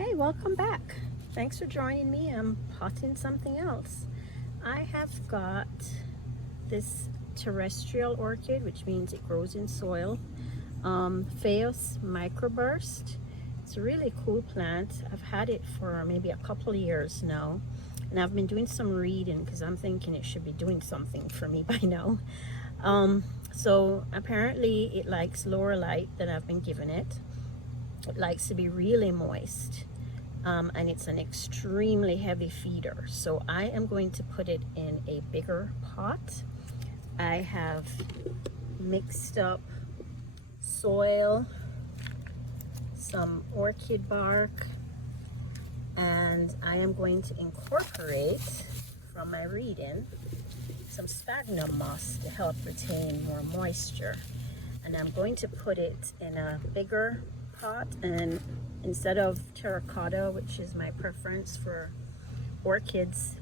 Hey, welcome back. Thanks for joining me. I'm potting something else. I have got this terrestrial orchid, which means it grows in soil. Phaius Microburst. It's a really cool plant. I've had it for maybe a couple of years now, and I've been doing some reading because I'm thinking it should be doing something for me by now. So apparently it likes lower light than I've been giving it. It likes to be really moist, and it's an extremely heavy feeder. So I am going to put it in a bigger pot. I have mixed up soil, some orchid bark, and I am going to incorporate, from my reading, some sphagnum moss to help retain more moisture. And I'm going to put it in a bigger pot, and instead of terracotta, which is my preference for orchids,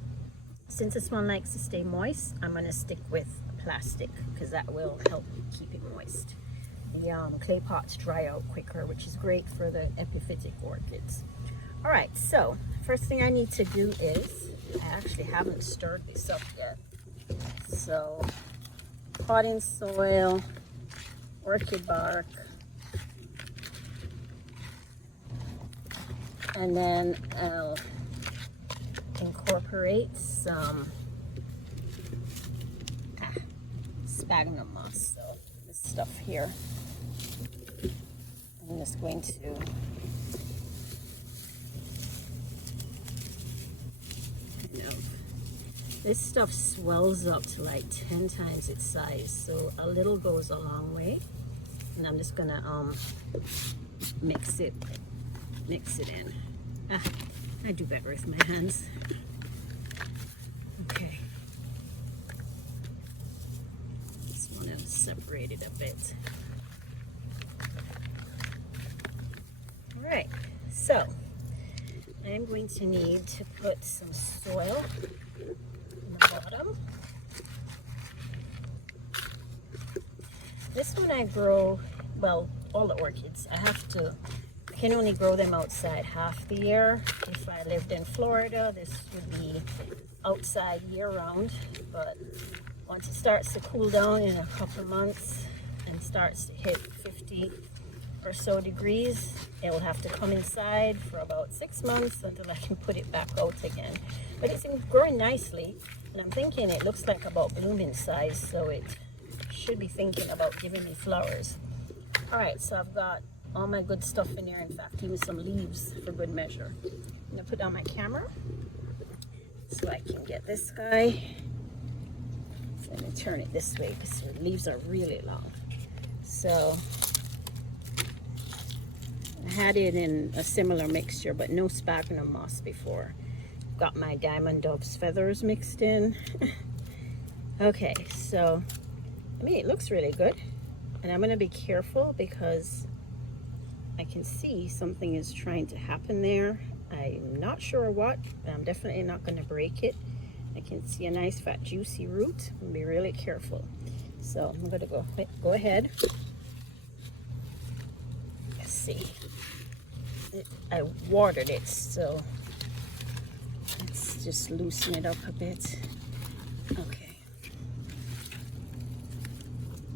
since this one likes to stay moist, I'm going to stick with plastic because that will help keep it moist. The clay pots dry out quicker, which is great for the epiphytic orchids. All right, so first thing I need to do is, I actually haven't stirred this up yet. So potting soil, orchid bark, and then I'll incorporate some sphagnum moss. So this stuff here, I'm just going to this stuff swells up to like 10 times its size, so a little goes a long way. And I'm just gonna mix it in. I do better with my hands. Okay. Just want to separate it a bit. All right, so I'm going to need to put some soil in the bottom. This one I grow, well, all the orchids, I can only grow them outside half the year. If I lived in Florida, this would be outside year-round, but once it starts to cool down in a couple of months and starts to hit 50 or so degrees, it will have to come inside for about 6 months until I can put it back out again. But it's growing nicely, and I'm thinking it looks like about blooming size, so it should be thinking about giving me flowers. All right, so I've got all my good stuff in there, in fact even some leaves for good measure. I'm gonna put down my camera so I can get this guy. So let me turn it this way because the leaves are really long. So I had it in a similar mixture, but no sphagnum moss before. Got my diamond dove's feathers mixed in. Okay, so I mean, it looks really good, and I'm going to be careful because I can see something is trying to happen there. I'm not sure what, but I'm definitely not going to break it. I can see a nice fat juicy root. I'm going to be really careful. So I'm going to go ahead. Let's see. I watered it, so let's just loosen it up a bit. Okay.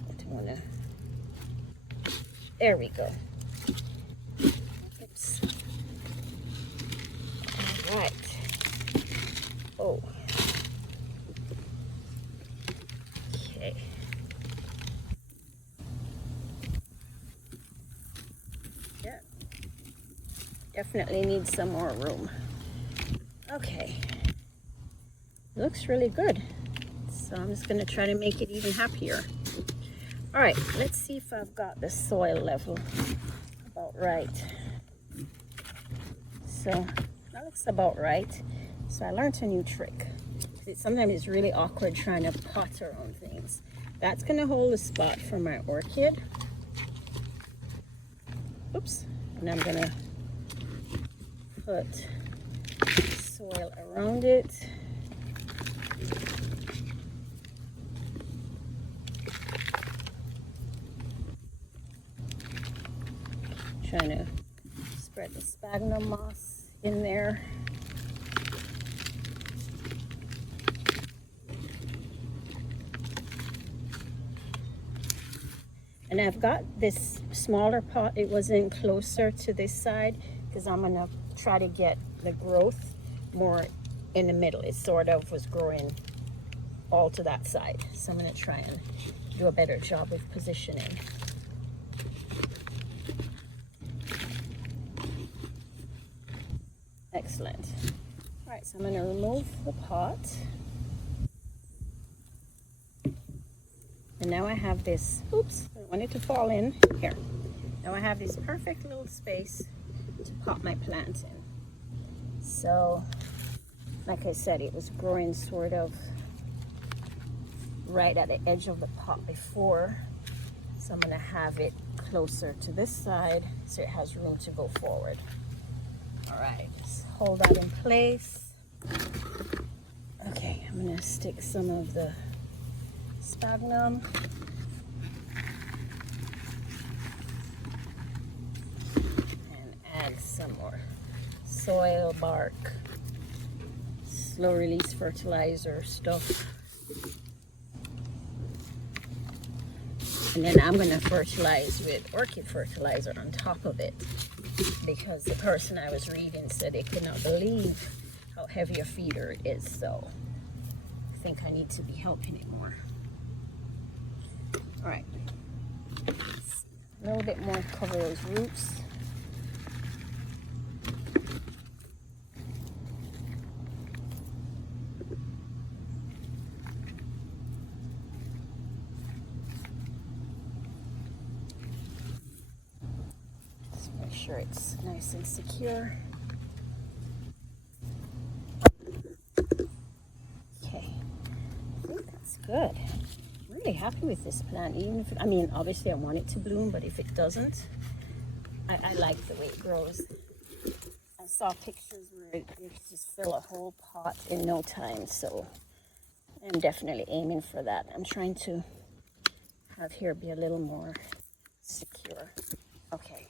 I don't want to. There we go. Oops. All right. Oh. Okay. Yeah. Definitely needs some more room. Okay. Looks really good. So I'm just going to try to make it even happier. All right, let's see if I've got the soil level about right. So that looks about right. So I learned a new trick. Sometimes it's really awkward trying to pot around things. That's going to hold the spot for my orchid. Oops. And I'm going to put soil around it. Trying to Spread the sphagnum moss in there. And I've got this smaller pot. It was in closer to this side because I'm gonna try to get the growth more in the middle. It sort of was growing all to that side. So I'm gonna try and do a better job with positioning. Excellent. All right, so I'm gonna remove the pot. And now I have this, oops, I don't want it to fall in here. Now I have this perfect little space to pop my plant in. So, like I said, it was growing sort of right at the edge of the pot before. So I'm gonna have it closer to this side so it has room to go forward. All right, just hold that in place. Okay, I'm gonna stick some of the sphagnum. And add some more soil bark, slow release fertilizer stuff. And then I'm gonna fertilize with orchid fertilizer on top of it because the person I was reading said they could not believe how heavy a feeder it is. So I think I need to be helping it more. All right, a little bit more, cover those roots. Just make sure it's nice and secure. Okay, I think that's good. Really happy with this plant, even if I mean, obviously I want it to bloom, but if it doesn't, I like the way it grows. I saw pictures where it just fill a whole pot in no time, so I'm definitely aiming for that. I'm trying to have here be a little more secure. Okay.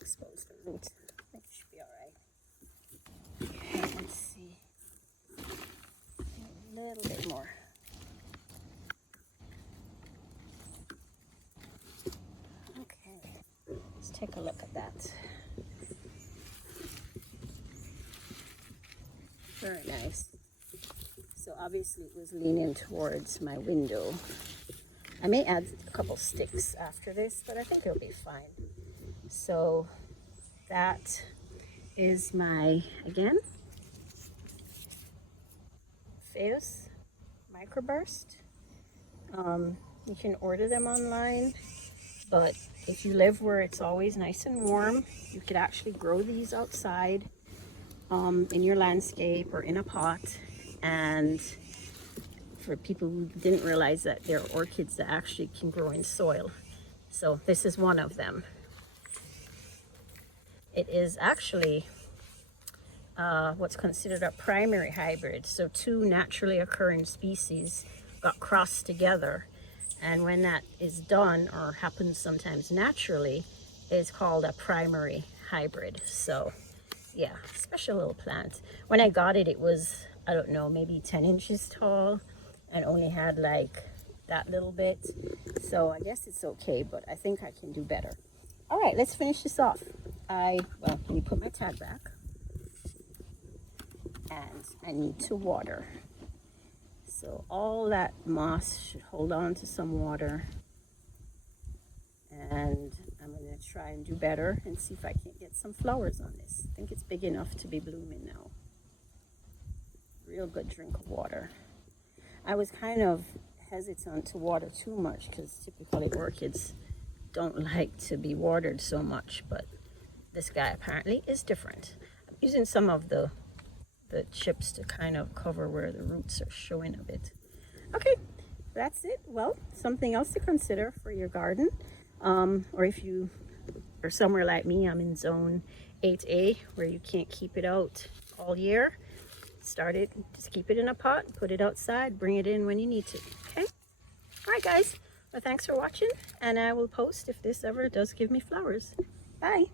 Expose the roots. I think it should be all right. Okay, let's see. A little bit more. Okay, let's take a look at that. Very nice. So obviously it was leaning towards my window. I may add a couple sticks after this, but I think it'll be fine. So that is my, again, Phaius Microburst. You can order them online, but if you live where it's always nice and warm, you could actually grow these outside in your landscape or in a pot. And for people who didn't realize that there are orchids that actually can grow in soil. So this is one of them. It is actually what's considered a primary hybrid. So two naturally occurring species got crossed together. And when that is done, or happens sometimes naturally, it's called a primary hybrid. So yeah, special little plant. When I got it, it was, I don't know, maybe 10 inches tall and only had like that little bit. So I guess it's okay, but I think I can do better. All right, let's finish this off. Well, let me put my tag back. And I need to water. So all that moss should hold on to some water. And I'm gonna try and do better and see if I can get some flowers on this. I think it's big enough to be blooming now. Real good drink of water. I was kind of hesitant to water too much because typically orchids don't like to be watered so much, but this guy apparently is different. I'm using some of the chips to kind of cover where the roots are showing a bit. Okay, that's it. Well, something else to consider for your garden. Or if you are somewhere like me, I'm in zone 8A where you can't keep it out all year. start it, just keep it in a pot, put it outside, bring it in when you need to, okay? All right, guys. Well, thanks for watching, and I will post if this ever does give me flowers. Bye.